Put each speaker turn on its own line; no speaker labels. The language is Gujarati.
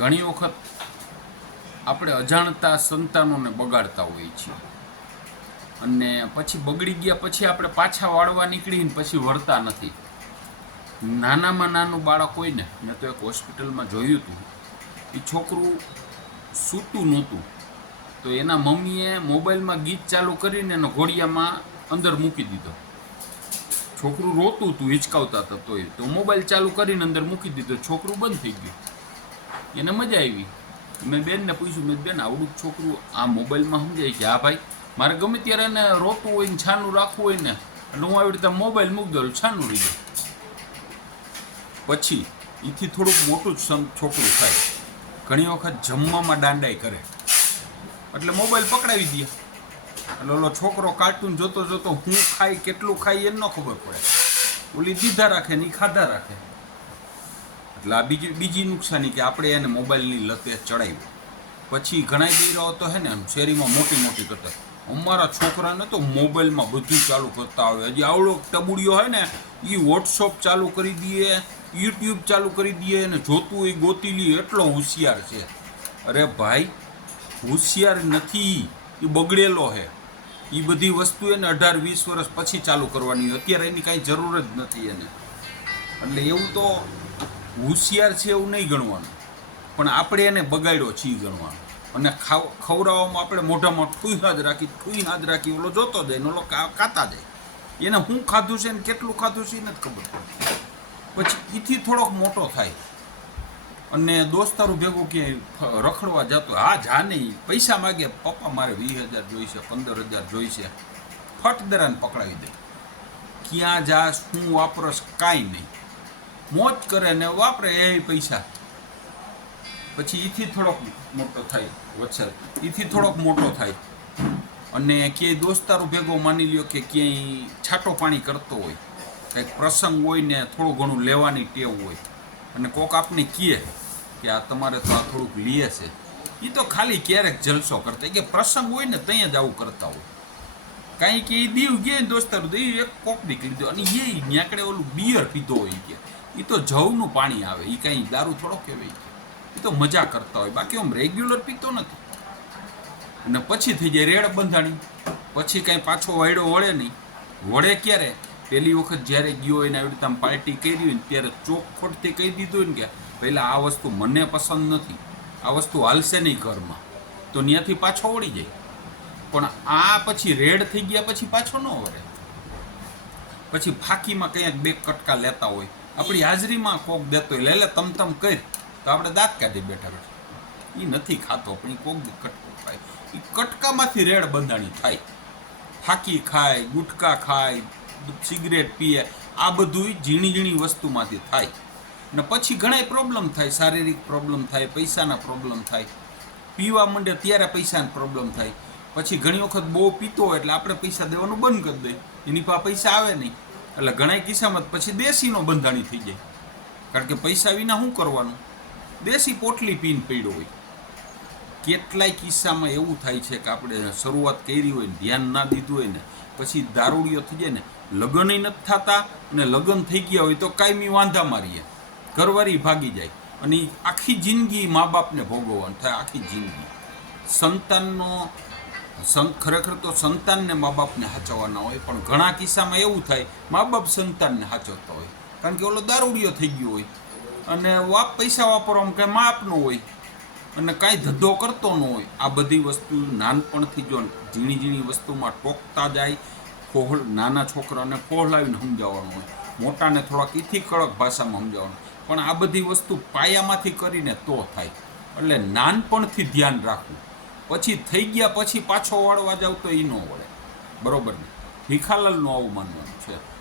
ઘણી વખત આપણે અજાણતા સંતાનોને બગાડતા હોઈએ છીએ. અને પછી બગડી ગયા પછી આપણે પાછા વાળવા નીકળીને પછી વળતા નથી. નાનામાં નાનું બાળક હોય ને, મેં તો એક હોસ્પિટલમાં જોયું હતું. એ છોકરું સૂતું નહોતું. તો એના મમ્મીએ મોબાઈલમાં ગીત ચાલુ કરીને એનો ઘોડિયામાં અંદર મૂકી દીધો. છોકરું રોતું હતું, હિચકાવતા હતા તોય. તો મોબાઈલ ચાલુ કરીને અંદર મૂકી દીધો. છોકરું બંધ થઈ ગયું. એને મજા આવી. મેં બેનને પૂછ્યું, મેં બેન, આવડું છોકરું આ મોબાઈલમાં સમજાય કે હા, ભાઈ. મારે ગમે ત્યારે એને રોતું હોય ને છાનું રાખવું હોય ને, એટલે હું આવી રીતે મોબાઈલ મૂકી દઉં, છાનું રહી જાય. પછી એથી થોડુંક મોટું જ છોકરું થાય. ઘણી વખત જમવામાં દાંડાઈ કરે. એટલે મોબાઈલ પકડાવી દે. એટલે ઓલો છોકરો કાર્ટૂન જોતો જોતો હું ખાઈ, કેટલું ખાઈ એને ન ખબર પડે. ઓલી દીધા રાખે ને એ ખાધા રાખે. એટલે આ બીજી બીજી નુકસાની કે આપણે એને મોબાઈલની લતે ચડાવી. પછી ઘણા દીરાઓ તો હે ને શેરીમાં મોટી મોટી કરતા. અમારા છોકરાને તો મોબાઈલમાં બધું ચાલુ કરતા આવે. હજી આવડો ટબુડિયો હોય ને એ વોટ્સઅપ ચાલુ કરી દઈએ યુટ્યુબ ચાલુ કરી દઈએ અને જોતું એ ગોતી લે એટલો હોશિયાર છે. અરે ભાઈ, હોશિયાર નથી. એ બગડેલો હે. એ બધી વસ્તુ એને અઢાર, વીસ વર્ષ પછી ચાલુ કરવાની. અત્યારે એની કાંઈ જરૂર જ નથી એને. એટલે એવું તો હોશિયાર છે એવું નહીં ગણવાનું. પણ આપણે એને બગાડ્યો છે એ ગણવાનું. અને ખાવ, ખવડાવવામાં આપણે મોઢામાં ઠુઈ હાથ રાખી, ઠુઈ હાથ રાખી, ઓલો જોતો જાય ને ઓલો કા- ખાતા જાય એને શું ખાધું છે ને કેટલું ખાધું છે એ નથી ખબર. પડતી પછી એથી થોડોક મોટો થાય. અને દોસ્તારો ભેગું ક્યાંય રખડવા જતો હા જા નહીં પૈસા માગે. પપ્પા મારે વીસ હજાર જોઈશે, પંદર હજાર જોઈશે. ફટ દરાને પકડાવી દે. ક્યાં જા શું વાપરસ કાંઈ નહીં. મોજ કરે ને વાપરે એ પૈસા. પછી એથી થોડોક મોટો થાય વચ્ચે એથી થોડોક મોટો થાય. અને ક્યાંય દોસ્તારો ભેગો માની લ્યો કે ક્યાંય છાટો પાણી કરતો હોય. કંઈક પ્રસંગ હોય ને થોડું ઘણું લેવાની ટેવ હોય. અને કોક આપને કહે કે આ તમારે તો આ થોડુંક લીએ છે. એ તો ખાલી ક્યારેક જલસો કરતા કે પ્રસંગ હોય ને ત્યાં જ આવું કરતા હોય. કાંઈ કે એ દીવ ગયા દોસ્તારો દીવ એક કોક નીકળી દો અને એ ન્યાકડે ઓલું બિયર પીધો હોય કે. એ તો જવનું પાણી આવે એ કાંઈ દારૂ થોડો કહેવાય. એ તો મજા કરતા હોય. બાકી આમ રેગ્યુલર પીતો નથી. અને પછી થઈ જાય રેડ બંધાણી. પછી કાંઈ પાછો વાયડો વળે નહીં. વળે ક્યારે? પહેલી વખત જ્યારે ગયો હોય ને આવી રીતે આમ પાર્ટી કરી હોય ને ત્યારે ચોખોટથી કહી દીધું ને કે, પહેલાં આ વસ્તુ મને પસંદ નથી. આ વસ્તુ હાલશે નહીં ઘરમાં. તો ત્યાંથી પાછો વળી જાય. પણ આ પછી રેડ થઈ ગયા પછી પાછો ન વળે. પછી ફાકીમાં કંઈક બે કટકા લેતા હોય. આપણી હાજરીમાં કોક દેતો લે લે તમ તમ કર. તો આપણે દાંત કાઢી બેઠા બેઠા. એ નથી ખાતો, પણ એ કોક કટકો ખાય. એ કટકામાંથી રેડ બંધાણી થાય. ફાકી ખાય, ગુટકા ખાય, સિગરેટ પીએ, આ બધું ઝીણી ઝીણી વસ્તુમાંથી થાય. ને પછી ઘણા પ્રોબ્લેમ થાય, શારીરિક પ્રોબ્લેમ થાય, પૈસાના પ્રોબ્લેમ થાય. પીવા માંડે ત્યારે પૈસાના પ્રોબ્લેમ થાય. પછી ઘણી વખત બહુ પીતો હોય એટલે આપણે પૈસા દેવાનું બંધ કરી દઈએ એની પાસે પૈસા આવે નહીં. એટલે ઘણા કિસ્સામાં પછી દેશીનો બંધાણી થઈ જાય. કારણ કે પૈસા વિના શું કરવાનું? દેશી પોટલી પીને પીડ્યો હોય. કેટલાય કિસ્સામાં એવું થાય છે કે આપણે શરૂઆત કરી હોય ધ્યાન ના દીધું હોય ને, પછી દારૂડિયો થઈ જાય ને, લગ્નય નથી થતા અને લગ્ન થઈ ગયા હોય તો કાયમી વાંધા મારીએ. ઘરવારી ભાગી જાય. અને આખી જિંદગી મા બાપને ભોગવવાનું થાય, આખી જિંદગી. સંતાનનો ખરેખર તો સંતાનને મા બાપને સાચવવાના હોય, પણ ઘણા કિસ્સામાં એવું થાય, મા બાપ સંતાનને સાચવતા હોય. કારણ કે ઓલો દારૂડિયો થઈ ગયો હોય. અને વાપ પૈસા વાપરવામાં કાંઈ માપ ન હોય. અને કાંઈ ધંધો કરતો ન હોય. આ બધી વસ્તુ નાનપણથી જો ઝીણી ઝીણી વસ્તુમાં ટોકતા જાય ફોહળ નાના છોકરાને ફોહલાવીને સમજાવવાનું હોય. મોટાને થોડાક ઇથી કડક ભાષામાં સમજાવવાનું પણ આ બધી વસ્તુ પાયામાંથી કરીને તો થાય. એટલે નાનપણથી ધ્યાન રાખવું. પછી થઈ ગયા, પછી પાછો વાળવા જાવ તો એ ન વળે. બરોબર ને? ભીખાલાલનું આવું માનવાનું છે.